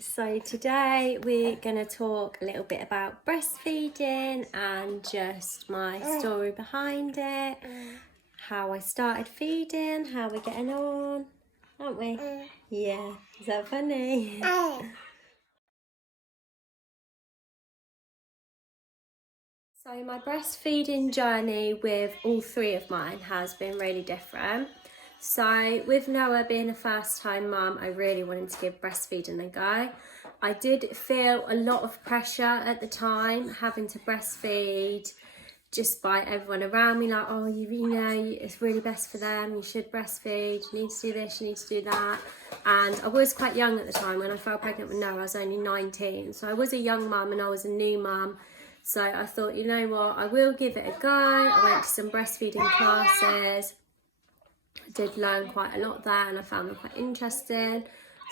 So today we're going to talk a little bit about breastfeeding and just my story behind it, how I started feeding, how we're getting on, aren't we? Yeah, is that funny? So my breastfeeding journey with all three of mine has been really different. So with Noah being a first time mum, I really wanted to give breastfeeding a go. I did feel a lot of pressure at the time having to breastfeed just by everyone around me, like, oh, you know, it's really best for them, you should breastfeed, you need to do this, you need to do that. And I was quite young at the time. When I fell pregnant with Noah, I was only 19. So I was a young mum and I was a new mum. So I thought, you know what, I will give it a go. I went to some breastfeeding classes. I did learn quite a lot there and I found them quite interesting.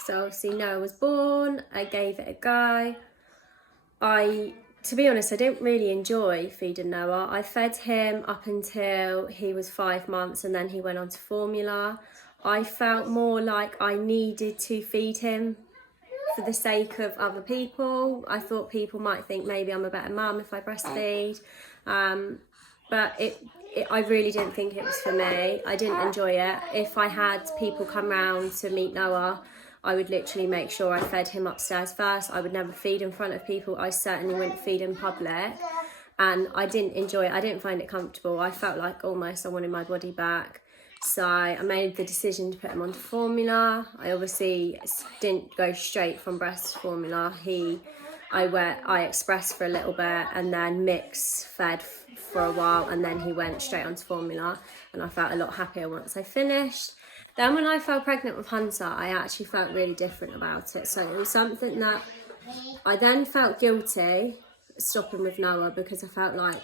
So obviously Noah was born, I gave it a go. To be honest, I didn't really enjoy feeding Noah. I fed him up until he was 5 months and then he went on to formula. I felt more like I needed to feed him for the sake of other people. I thought people might think maybe I'm a better mum if I breastfeed. But I really didn't think it was for me. I didn't enjoy it. If I had people come round to meet Noah, I would literally make sure I fed him upstairs first. I would never feed in front of people. I certainly wouldn't feed in public. And I didn't enjoy it. I didn't find it comfortable. I felt like almost I wanted my body back. So I made the decision to put him onto formula. I obviously didn't go straight from breast formula. I expressed for a little bit and then mix fed for a while, and then he went straight onto formula, and I felt a lot happier once I finished. Then when I fell pregnant with Hunter, I actually felt really different about it. So it was something that I then felt guilty stopping with Noah because I felt like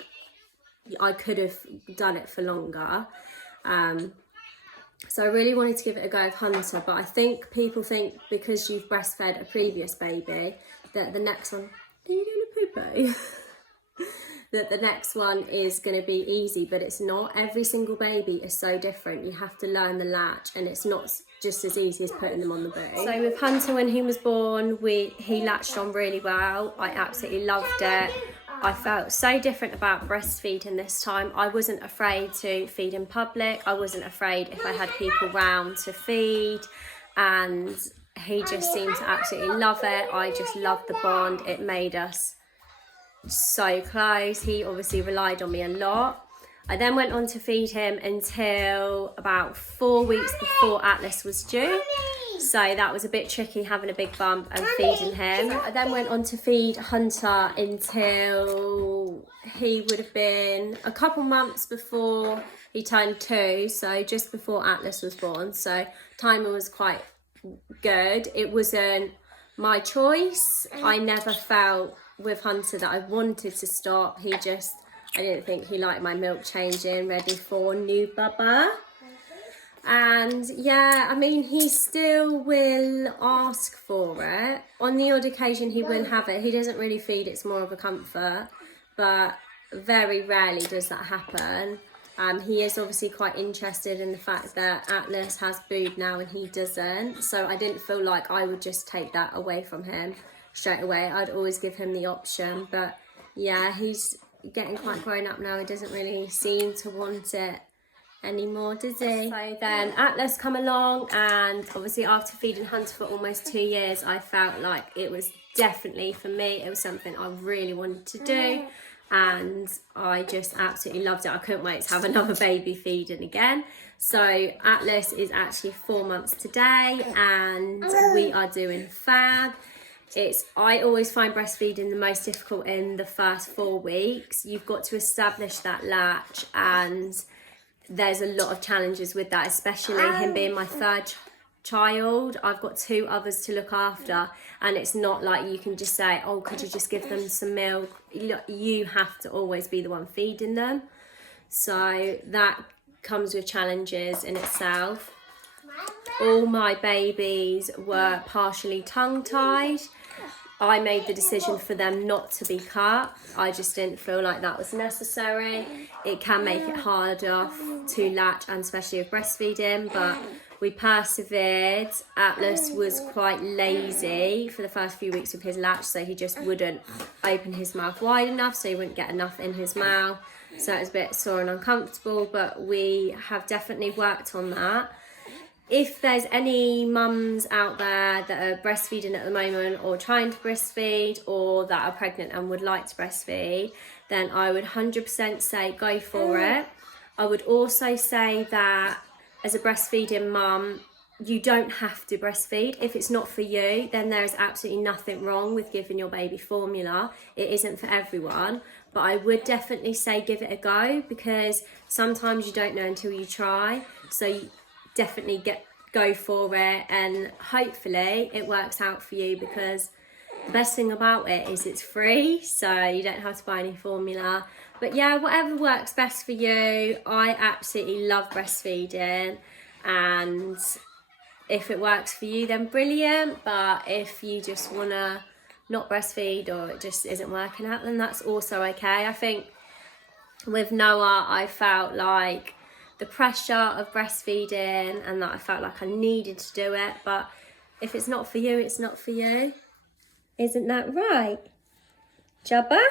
I could have done it for longer. So I really wanted to give it a go with Hunter, but I think people think because you've breastfed a previous baby that the next one, are you doing a poo-poo? That the next one is going to be easy, but it's not. Every single baby is so different. You have to learn the latch, and it's not just as easy as putting them on the boob. So with Hunter, when he was born, he latched on really well. I absolutely loved it. I felt so different about breastfeeding this time. I wasn't afraid to feed in public. I wasn't afraid if I had people round to feed, and he just seemed to absolutely love it. I just loved the bond. It made us so close. He obviously relied on me a lot. I then went on to feed him until about 4 weeks before Atlas was due. So that was a bit tricky, having a big bump and feeding him. I then went on to feed Hunter until he would have been a couple months before he turned 2, so just before Atlas was born. So timing was quite good. It wasn't my choice. I never felt with Hunter that I wanted to stop. I didn't think he liked my milk changing, ready for new bubba. And yeah, I mean, he still will ask for it. On the odd occasion, he will have it. He doesn't really feed, it's more of a comfort, but very rarely does that happen. He is obviously quite interested in the fact that Atlas has boob now and he doesn't. So I didn't feel like I would just take that away from him straight away. I'd always give him the option. But yeah, he's getting quite grown up now. He doesn't really seem to want it anymore, does he? So then Atlas come along, and obviously after feeding Hunter for almost 2 years, I felt like it was definitely for me. It was something I really wanted to do, and I just absolutely loved it. I couldn't wait to have another baby feeding again. So Atlas is actually 4 months today, and we are doing fab. I always find breastfeeding the most difficult in the first 4 weeks. You've got to establish that latch, and there's a lot of challenges with that, especially him being my third child. I've got 2 others to look after, and it's not like you can just say, oh, could you just give them some milk? You have to always be the one feeding them. So that comes with challenges in itself. All my babies were partially tongue-tied. I made the decision for them not to be cut. I just didn't feel like that was necessary. It can make it harder to latch, and especially with breastfeeding, but we persevered. Atlas was quite lazy for the first few weeks of his latch, so he just wouldn't open his mouth wide enough, so he wouldn't get enough in his mouth. So it was a bit sore and uncomfortable, but we have definitely worked on that. If there's any mums out there that are breastfeeding at the moment or trying to breastfeed or that are pregnant and would like to breastfeed, then I would 100% say go for it. I would also say that as a breastfeeding mum, you don't have to breastfeed. If it's not for you, then there is absolutely nothing wrong with giving your baby formula. It isn't for everyone, but I would definitely say give it a go, because sometimes you don't know until you try. So you definitely go for it, and hopefully it works out for you, because the best thing about it is it's free, so you don't have to buy any formula. But yeah, whatever works best for you. I absolutely love breastfeeding, and if it works for you, then brilliant. But if you just want to not breastfeed, or it just isn't working out, then that's also okay. I think with Noah, I felt like the pressure of breastfeeding, and that I felt like I needed to do it. But if it's not for you, it's not for you. Isn't that right, Jabba?